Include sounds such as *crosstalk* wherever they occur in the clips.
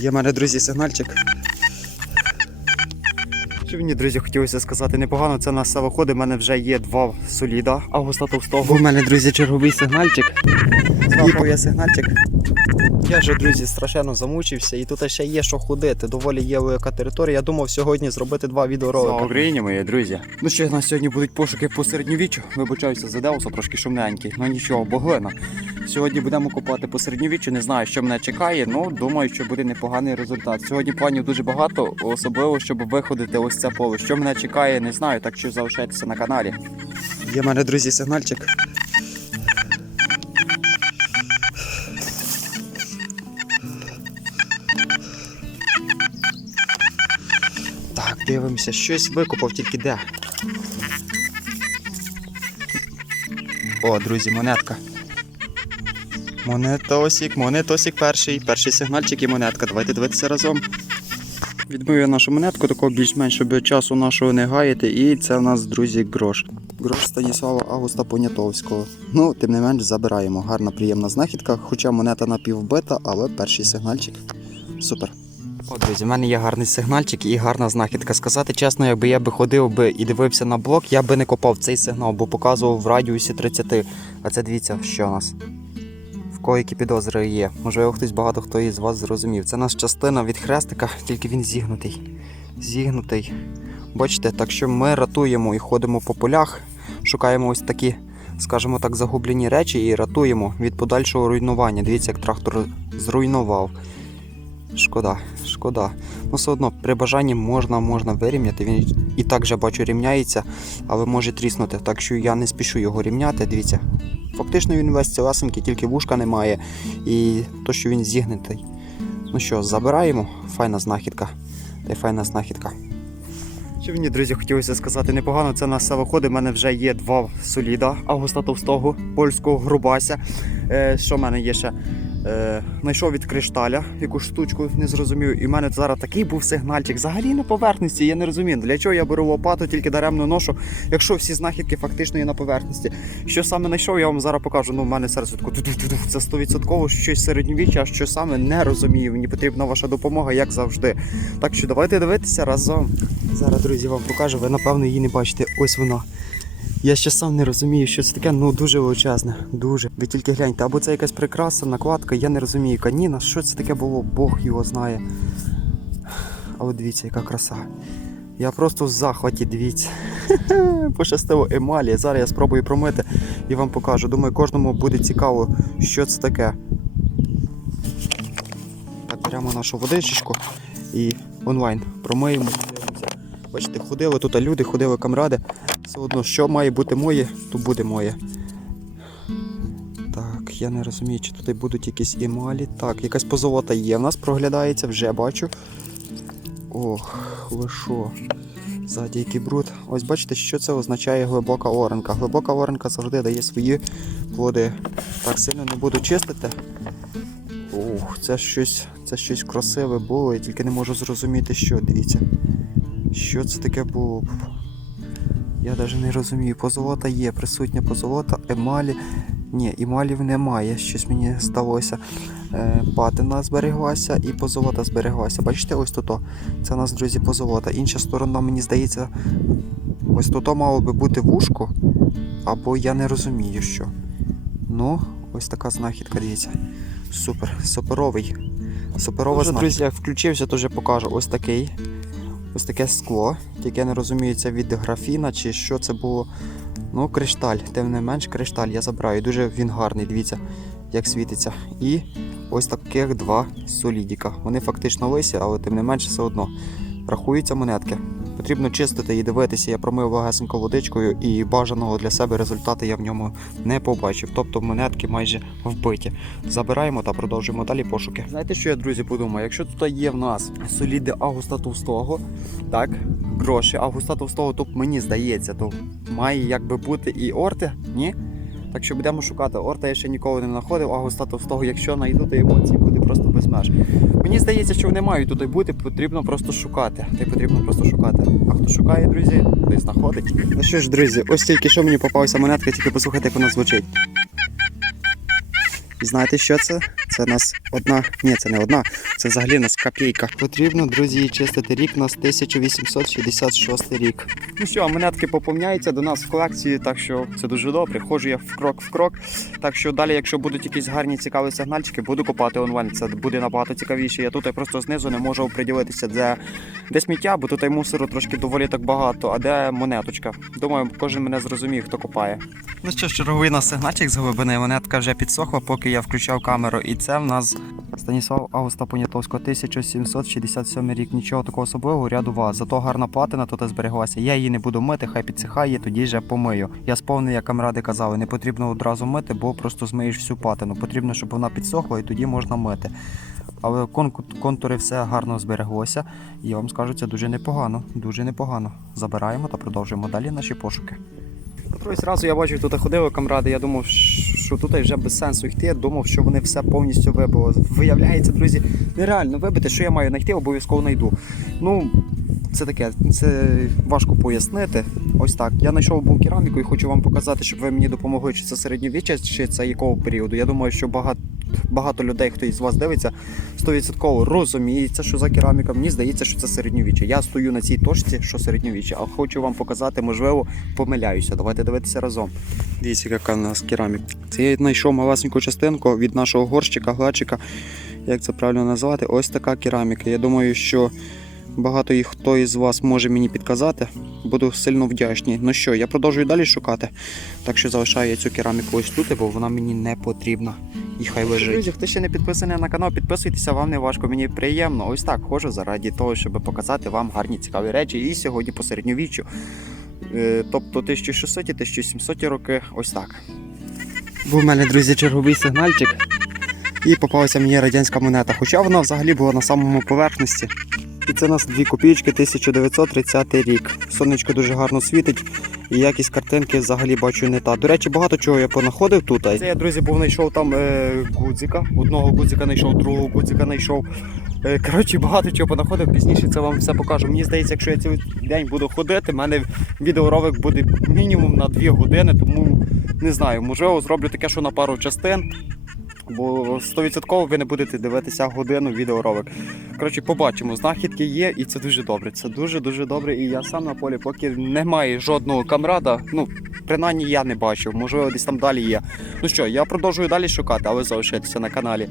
Є в мене, друзі, сигнальчик. Що мені, друзі, хотілося сказати, непогано це на савоходи, в У мене вже є два соліда Августа Товстого. У мене, друзі, черговий сигнальчик. Знову є сигнальчик. Я вже, друзі, страшенно замучився, і тут ще є що ходити. Доволі є велика територія. Я думав сьогодні зробити два відеоролики. Слава Україні, мої друзі. Ну що, у нас сьогодні будуть пошуки по середньовіччю. Вибачаюся за Деуса, трошки шумненький. Ну нічого, боглина. Сьогодні будемо копати по середньовіччю. Не знаю, що мене чекає, ну думаю, що буде непоганий результат. Сьогодні планів дуже багато, особливо, щоб виходити ось це поле. Що мене чекає, не знаю, так що залишайтеся на каналі. Є в мене, друзі, сигнальчик. Дивимося, щось викопав, тільки де. О, друзі, монетка. Монетосік, монетосік перший, перший сигнальчик і монетка. Давайте дивитися разом. Відмив я нашу монетку, такого більш-менш, щоб часу нашого не гаяти. І це в нас, друзі, грош. Грош Станіслава Августа Понятовського. Ну, тим не менш, забираємо. Гарна, приємна знахідка, хоча монета напівбита, але перший сигнальчик. Супер. О, друзі, в мене є гарний сигнальчик і гарна знахідка. Сказати чесно, якби я би ходив би і дивився на блок, я би не копав цей сигнал, бо показував в радіусі 30. А це дивіться, що у нас. В кого які підозри є. Можливо, хтось багато хто із вас зрозумів. Це наша частина від хрестика, тільки він зігнутий. Зігнутий. Бачите, так що ми ратуємо і ходимо по полях, шукаємо ось такі, скажімо так, загублені речі і ратуємо від подальшого руйнування. Дивіться, як трактор зруйнував. Шкода, шкода. Ну, все одно, при бажанні можна, можна вирівняти. Він і так же бачу рівняється, але може тріснути. Так що я не спішу його рівняти. Дивіться. Фактично він весь цілесенький, тільки вушка немає. І то, що він зігнутий. Ну що, забираємо. Файна знахідка. Та й файна знахідка. Що мені, друзі, хотілося сказати непогано, це на все. У мене вже є два соліда Августа Товстого, польського грубася. Е, що в мене є ще? Е, знайшов від кришталя якусь штучку, не зрозумів. І в мене зараз такий був сигнальчик. Взагалі на поверхності. Я не розумію, для чого я беру лопату, тільки даремно ношу, якщо всі знахідки фактично є на поверхності. Що саме знайшов, я вам зараз покажу. Ну, в мене серце тако це 100% щось середньовіччя, а що саме не розумію. Мені потрібна ваша допомога, як завжди. Так що давайте дивитися разом. Зараз, друзі, вам покажу. Ви напевно її не бачите. Ось вона. Я ще сам не розумію, що це таке, ну дуже величезне, дуже. Ви тільки гляньте, або це якась прикраса, накладка, я не розумію. Каніна, що це таке було, Бог його знає. А от дивіться, яка краса. Я просто в захваті, дивіться. *laughs* Пощастило емалі. Зараз я спробую промити і вам покажу. Думаю, кожному буде цікаво, що це таке. Так, беремо нашу водичку і онлайн промиємо. Бачите, ходили тут люди, ходили камради. Все одно, що має бути моє, то буде моє. Так, я не розумію, чи тут будуть якісь емалі. Так, якась позолота є. В нас проглядається, вже бачу. Ох, ви що? Ззаді який бруд. Ось бачите, що це означає глибока оренка. Глибока оренка завжди дає свої плоди. Так сильно не буду чистити. Ух, це щось, це щось красиве було, я тільки не можу зрозуміти, що. Дивіться. Що це таке було? Я навіть не розумію. Позолота є, присутня позолота, емалі. Ні, емалів немає, щось мені здалося. Е, патина збереглася і позолота збереглася. Бачите, ось тут. Це у нас, друзі, позолота. Інша сторона, мені здається, ось тут мало би бути вушко, або я не розумію, що. Ну, ось така знахідка, дивіться. Супер, суперовий. Суперова Дуже, знахідка. друзі, як включився, то вже покажу. Ось такий. Ось таке скло. яке не розумію, це від графіна чи що це було. Ну, кришталь, тим не менш, кришталь я забираю. Дуже він гарний, дивіться, як світиться. І ось таких два солідіка. Вони фактично лисі, але тим не менш все одно. Рахуються монетки. Потрібно чистити і дивитися. Я промив вагесенько водичкою і бажаного для себе результату я в ньому не побачив. Тобто монетки майже вбиті. Забираємо та продовжуємо далі пошуки. Знаєте, що я, друзі, подумав? Якщо тут є в нас соліди Августа Товстого, так, гроші Августа Товстого, то мені здається, то має якби бути і орти, ні? Так що будемо шукати. Орта я ще ніколи не знаходив, а Августа Товстого, якщо знайду, то емоції буде просто без меж. Мені здається, що вони мають туди бути, потрібно просто шукати. Та й потрібно просто шукати. А хто шукає, друзі, той знаходить. Ну що ж, друзі, ось тільки що мені попалася монетка, тільки послухайте, як вона звучить. Знаєте, що це? Це нас одна, ні, це не одна, це взагалі нас копійка. Потрібно, друзі, чистити рік нас 1866 рік. Ну що, монетки поповняються до нас в колекції, так що це дуже добре. Ходжу я в крок в крок. Так що далі, якщо будуть якісь гарні цікаві сигнальчики, буду копати онлайн. Це буде набагато цікавіше. Я тут я просто знизу не можу приділитися, де, де сміття, бо тут мусору трошки доволі так багато, а де монеточка. Думаю, кожен мене зрозуміє, хто копає. Ну що ж, черговий нас сигнальчик з глибини. Монетка вже підсохла, поки я включав камеру. І це в нас Станіслав Августа Понятовського, 1767 рік. Нічого такого особливого, ряду. Зато гарна платина тут збереглася. Я її не буду мити, хай підсихає, тоді вже помию. Я сповнив, як камради казали, не потрібно одразу мити, бо просто змиєш всю платину. Потрібно, щоб вона підсохла і тоді можна мити. Але контури все гарно збереглося. І я вам скажу, це дуже непогано. Дуже непогано. Забираємо та продовжуємо далі наші пошуки. Ось разу я бачив, тут ходили камради. Я думав, що тут вже без сенсу йти. Думав, що вони все повністю вибили. Виявляється, друзі, нереально вибити, що я маю знайти, обов'язково знайду. Ну, це таке, це важко пояснити. Ось так. Я знайшов був кераміку і хочу вам показати, щоб ви мені допомогли, чи це середньовіччя, чи це якого періоду. Я думаю, що багато. Багато людей, хто із вас дивиться, 100% розуміється, що за кераміка. Мені здається, що це середньовіччя. Я стою на цій точці, що середньовіччя, а хочу вам показати, можливо, помиляюся. Давайте дивитися разом. Дивіться, яка в нас кераміка. Це я знайшов малесеньку частинку від нашого горщика, гладчика. Як це правильно назвати? Ось така кераміка. Я думаю, що багато їх хто із вас може мені підказати. Буду сильно вдячний. Ну що, я продовжую далі шукати. Так що залишаю я цю кераміку ось тут, бо вона мені не потрібна. І хай лежить. Друзі, хто ще не підписаний на канал, підписуйтеся, вам не важко, мені приємно. Ось так ходжу заради того, щоб показати вам гарні цікаві речі. І сьогодні по середньовіччю. Е, Тобто 1600 і 1700 роки, ось так. Був у мене, друзі, черговий сигнальчик. І попалася мені радянська монета. Хоча вона взагалі була на самому поверхності. І це у нас 2 копійки 1930 рік. Сонечко дуже гарно світить. І якість картинки взагалі бачу не та. До речі, багато чого я понаходив тут. Це я, друзі, був знайшов там е, гудзика. Одного гудзика знайшов, другого гудзика знайшов. Е, коротше, багато чого понаходив. Пізніше це вам все покажу. Мені здається, якщо я цілий день буду ходити, в мене відеоролик буде мінімум на 2 години, тому не знаю, можливо, зроблю таке, що на пару частин. Бо 100% ви не будете дивитися годину відеоролик. Коротше, побачимо, знахідки є, і це дуже добре. Це дуже-дуже добре. І я сам на полі, поки немає жодного камрада, ну, принаймні я не бачив, можливо, десь там далі є. Ну що, я продовжую далі шукати, а ви залишайтеся на каналі.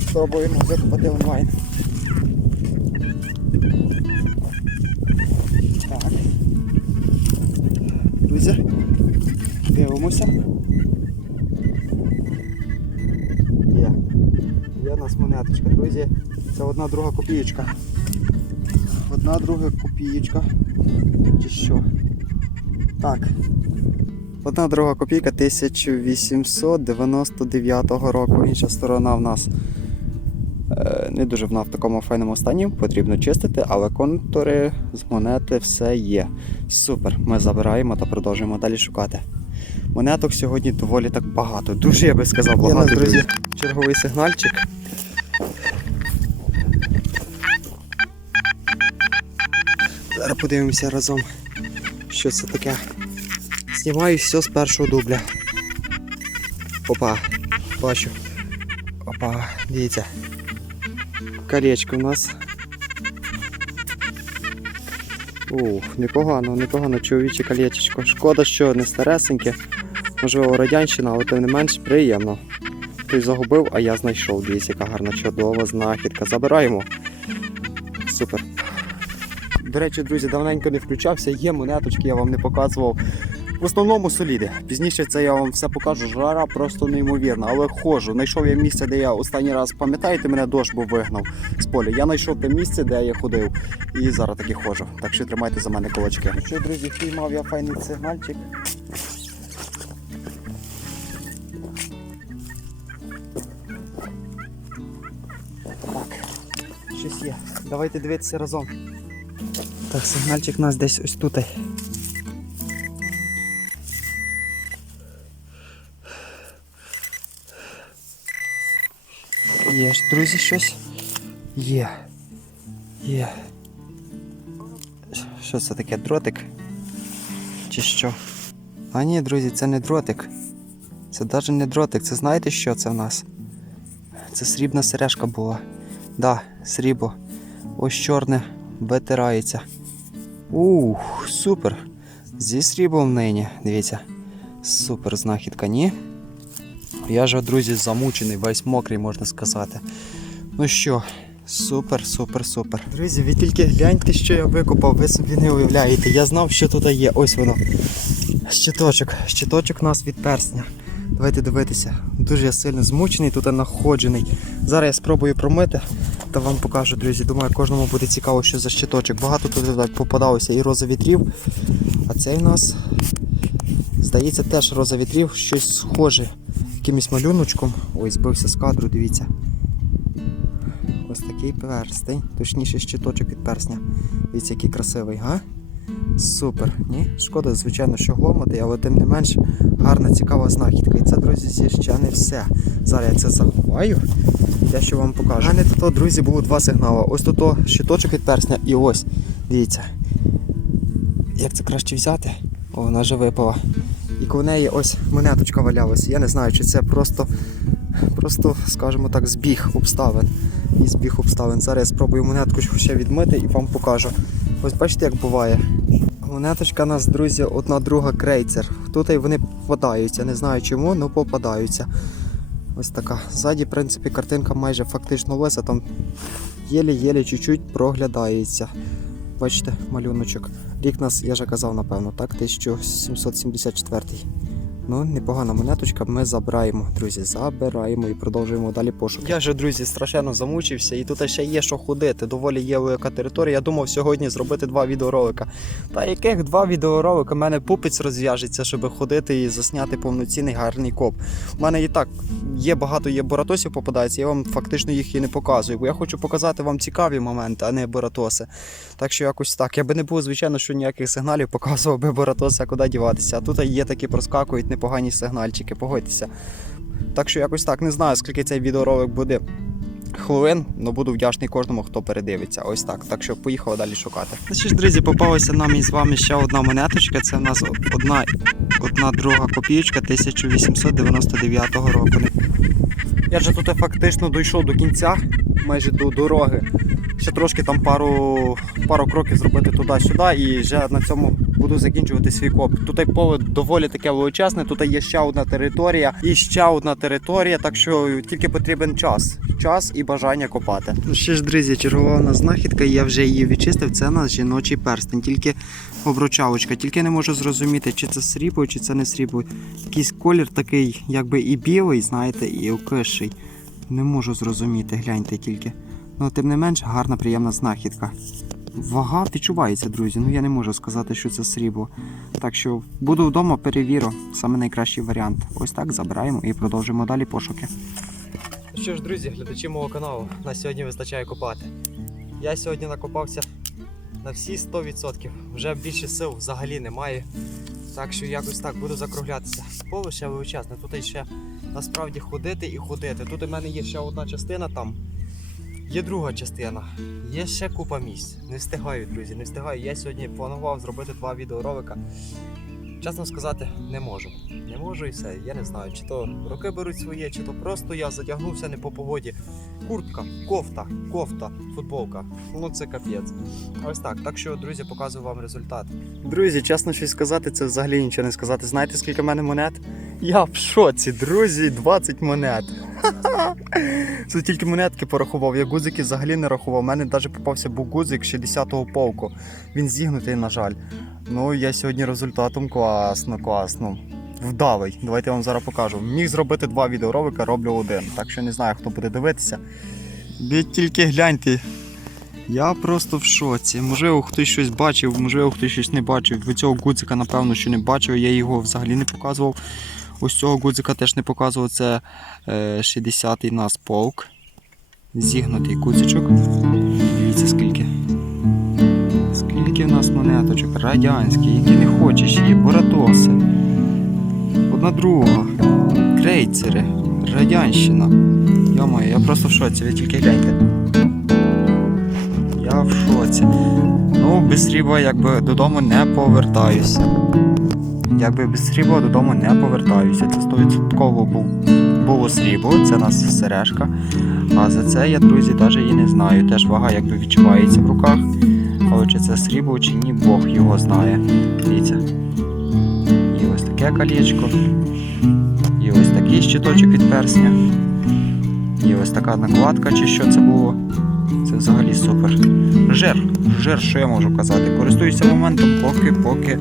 Спробуємо викопати онлайн. Так. Друзі, дивимося. Є. Є у нас монеточка, друзі. Це одна друга копієчка. Одна друга копієчка. Чи що? Так. Одна друга копійка 1899 року. Інша сторона в нас не дуже вона в такому файному стані. Потрібно чистити, але контури з монети все є. Супер. Ми забираємо та продовжуємо далі шукати. Монеток сьогодні доволі так багато. Дуже я би сказав багато. друзі. Черговий сигнальчик. Зараз подивимося разом, що це таке. Знімаю все з першого дубля. Опа, бачу. Опа, дивіться. Колечко у нас. Ух, непогано, непогано чоловіче колечко. Шкода, що не старесеньке. Можливо, радянщина, але тим не менш приємно. Хтось загубив, а я знайшов. Дивіться, яка гарна чудова знахідка. Забираємо. Супер. До речі, друзі, давненько не включався. Є монеточки, я вам не показував. В основному соліди. Пізніше це я вам все покажу. Жара просто неймовірна. Але ходжу. Знайшов я місце, де я останній раз пам'ятаєте, мене дощ був вигнав з поля. Я знайшов те місце, де я ходив. І зараз таки ходжу. Так що тримайте за мене кулачки. Що, друзі, піймав я файний сигнальчик. Щось є. Давайте дивитися разом. Так, сигнальчик у нас десь ось тут. Є ж, друзі, щось? Є. Є. Що це таке? Дротик? Чи що? А ні, друзі, це не дротик. Це навіть не дротик, це знаєте що це в нас? Це срібна сережка була. Да, срібло. Ось чорне витирається. Ух, супер. Зі сріблом нині. Дивіться. Супер знахідка, ні? Я ж, друзі, замучений, весь мокрий, можна сказати. Ну що, супер, супер, супер. Друзі, ви тільки гляньте, що я викопав, ви собі не уявляєте. Я знав, що тут є. Ось воно. Щиточок. Щиточок у нас від персня. Давайте дивитися. Дуже я сильно змучений, тут находжений. Зараз я спробую промити та вам покажу, друзі. Думаю, кожному буде цікаво, що за щиточок. Багато тут так, попадалося і роза вітрів. А цей у нас, здається, теж роза вітрів, щось схоже якимось малюночком. Ой, збився з кадру, дивіться. Ось такий перстень, точніше щиточок від персня. Дивіться, який красивий, га? Супер, ні? Шкода, звичайно, що гломати, але тим не менш гарна, цікава знахідка. І це, друзі, ще не все. Зараз я це заховаю. Я ще вам покажу. У мене тут, друзі, було два сигнали. Ось тут щиточок від персня і ось. Дивіться. Як це краще взяти? О, вона вже випала. І коло неї ось монеточка валялася. Я не знаю, чи це просто, просто, скажімо так, збіг обставин. І збіг обставин. Зараз я спробую монетку ще відмити і вам покажу. Ось бачите, як буває. Монеточка у нас, друзі, одна друга крейцер. Тут вони попадаються. Не знаю чому, але попадаються. Ось така. Ззаді, в принципі, картинка майже фактично лиса, там єлі-єлі чуть-чуть проглядається. Бачите, малюночок. Рік нас, я вже казав, напевно, так, 1774. Ну, непогана монеточка, ми забираємо, друзі, забираємо і продовжуємо далі пошук. Я же, друзі, страшенно замучився, і тут ще є що ходити. Доволі є велика територія. Я думав сьогодні зробити два відеоролика. Та яких два відеоролика? У мене пупець розв'яжеться, щоб ходити і засняти повноцінний гарний коп. У мене і так є багато є боратосів попадається, я вам фактично їх і не показую, бо я хочу показати вам цікаві моменти, а не боратоси. Так що якось так. Я би не був, звичайно, що ніяких сигналів показував би боратоси, а куди діватися. А тут є такі проскакують непогані сигнальчики, погодьтеся. Так що якось так не знаю, скільки цей відеоролик буде хвилин, але буду вдячний кожному, хто передивиться. Ось так. Так що поїхали далі шукати. Ну що друзі, попалася нам із вами ще одна монеточка. Це в нас одна, одна друга копійка 1899 року. Я вже тут фактично дійшов до кінця, майже до дороги. Ще трошки там пару, пару кроків зробити туди-сюди і вже на цьому буду закінчувати свій коп. Тут поле доволі таке величезне, тут є ще одна територія і ще одна територія, так що тільки потрібен час. Час і бажання копати. Ну ще ж, друзі, чергова у нас знахідка, я вже її відчистив. Це у нас жіночий перстень, тільки обручавочка. Тільки не можу зрозуміти, чи це срібло, чи це не срібло. Якийсь колір такий, якби і білий, знаєте, і окиший. Не можу зрозуміти, гляньте тільки. Ну, тим не менш, гарна, приємна знахідка. Вага відчувається, друзі. Ну я не можу сказати, що це срібло. Так що буду вдома, перевірю. Саме найкращий варіант. Ось так забираємо і продовжуємо далі пошуки. Що ж, друзі, глядачі мого каналу, на сьогодні вистачає копати. Я сьогодні накопався на всі 100%. Вже більше сил взагалі немає. Так що якось так буду закруглятися. Поле ще величезне, тут ще насправді ходити і ходити. Тут у мене є ще одна частина там. Є друга частина, є ще купа місць. Не встигаю, друзі, не встигаю. Я сьогодні планував зробити два відеоролика. Чесно сказати, не можу. Не можу і все. Я не знаю, чи то роки беруть своє, чи то просто я затягнувся не по погоді. Куртка, кофта, кофта, футболка. Ну це капець. Ось так. Так що, друзі, показую вам результат. Друзі, чесно щось сказати, це взагалі нічого не сказати. Знаєте, скільки в мене монет? Я в шоці, друзі, 20 монет. Ха-ха. *laughs* Це тільки монетки порахував. Я гудзики взагалі не рахував. У мене навіть попався був гудзик 60-го полку. Він зігнутий, на жаль. Ну, я сьогодні результатом класно, класно. Вдалий. Давайте я вам зараз покажу. Міг зробити два відеоролика, роблю один. Так що не знаю, хто буде дивитися. Ви тільки гляньте. Я просто в шоці. Можливо, хтось щось бачив, можливо, хтось щось не бачив. Ви цього гудзика, напевно, що не бачив. Я його взагалі не показував. Ось цього гудзика теж не показував. Це е, 60-й нас полк. Зігнутий гудзичок. Дивіться скільки. Скільки в нас монеточок, радянські, які не хочеш, є боратоси. Одна друга. Крейцери, радянщина. Йо-моє, я просто в шоці, ви тільки гляньте. Я в шоці. Ну, без срібла якби додому не повертаюся. Якби без срібла додому не повертаюся. Це 100% був, було срібло, це нас сережка. А за це я, друзі, навіть і не знаю. Теж вага якби відчувається в руках. Але чи це срібло, чи ні, Бог його знає. Дивіться. І ось таке колечко. І ось такий щиточок від персня. І ось така накладка, чи що це було. Це взагалі супер. Жир, жир, що я можу казати. Користуюся моментом, поки, поки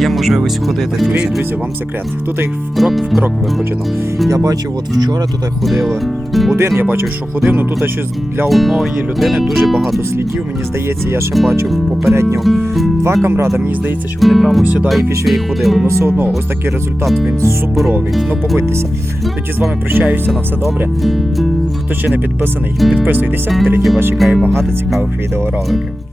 є можливість ходити. Відкрию, друзі, вам секрет. Тут їх в крок в крок виходжено. Я бачив, от вчора тут ходили. Один я бачив, що ходив, ну тут щось для одної людини дуже багато слідів. Мені здається, я ще бачив попередньо два камрада. Мені здається, що вони прямо сюди і пішли і ходили. Ну все одно, ось такий результат, він суперовий. Ну погодьтеся. Тоді з вами прощаюся на все добре. Хто ще не підписаний, підписуйтеся. Впереді вас чекає багато цікавих відеороликів.